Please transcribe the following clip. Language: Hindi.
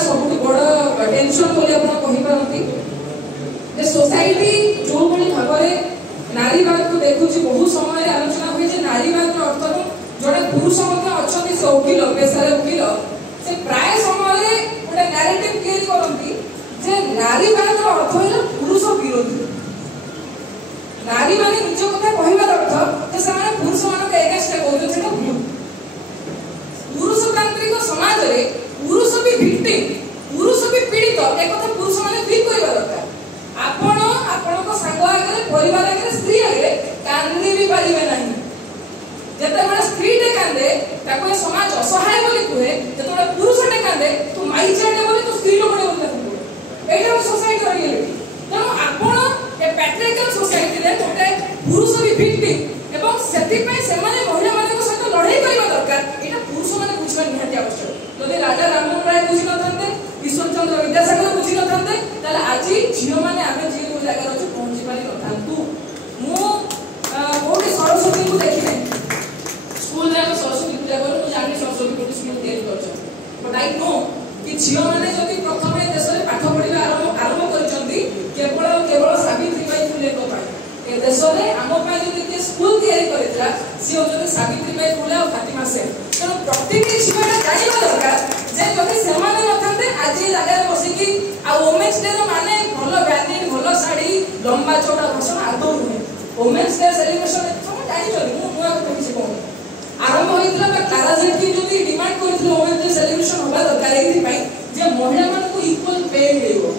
सब बड़ टेंशन बोली आप कही पारती जे सोसाइटी जो भली भाव में नारीवाद को देखुची बहुत समय आलोचना हुए जे नारीवाद रो अर्थ जोड़े पुरुष अच्छा से वकील पेशार वकील से प्राय समय गोटे नारेटिव क्रिएट करती जे नारीवाद रो अर्थ है पुरुष विरोधी नारी माने निज कथा कहबार अर्थ जे से पुरुष मान एगेंस्ट कहते से भूल पुरुषतांत्रिक समाज रे पुरुष भी भिक्टिम पुरुष भी पीड़ित एक कथा पुरुष माने फील करबा दरकार आपण आपण को संग आगे परिवार आगे स्त्री आगे कांदी भी पारिबे नहीं जते बड़ा स्त्री टे कांदे ताको समाज असहाय बोली कहे जते बड़ा पुरुष टे कांदे तू माई छाडे बोली तू स्त्री लोक बोली लगो एटा सोसाइटी रो रियलिटी तेणु आपण ए पैट्रियार्कल सोसाइटी रे गोटे पुरुष भी भिक्टिम एवं सेति पय से माने महिला माने को सहित लड़ाई करबा दरकार एटा पुरुष माने बुझबा निहाती आवश्यक जदि राजा राममोहन राय बुझी नथांते ईश्वरचंद्र विद्यासागर बुझी नथांते ताले आज झियो माने आमे जे जगह रे पहुंची पारि नथांतु मु कोठी सरस्वती को देखि नै स्कूल रे सरस्वती पूजा करू मु जानि सरस्वती कोठी स्कूल तैयारी करछ बट आई नो कि झियो माने जदि प्रथमे देश रे पाठ पढिबा आरंभ करचंती केवल सावित्री बाई फुले को पाई ए देश रे आम पाई जदि के स्कूल तैयारी करितरा सी होजन सावित्री बाई फुले और फातिमा सेन तो प्रत्येक झियोटा जानिबा दरकार जे जदि सेमाने नथांते आज ए जगह बसी कि आ वुमेन्स डे रो माने भलो ब्यानिन भलो साड़ी लंबा चौड़ा भाषण आदौ नुहे वुमेन्स डे सेलिब्रेशन सब जानि चली मु नुआ को किसी को आरंभ होइतला बा तारा जेठी जदि डिमांड करितला वुमेन्स डे सेलिब्रेशन होबा दरकार एथि पई जे महिला मान को इक्वल पे मिलिबो।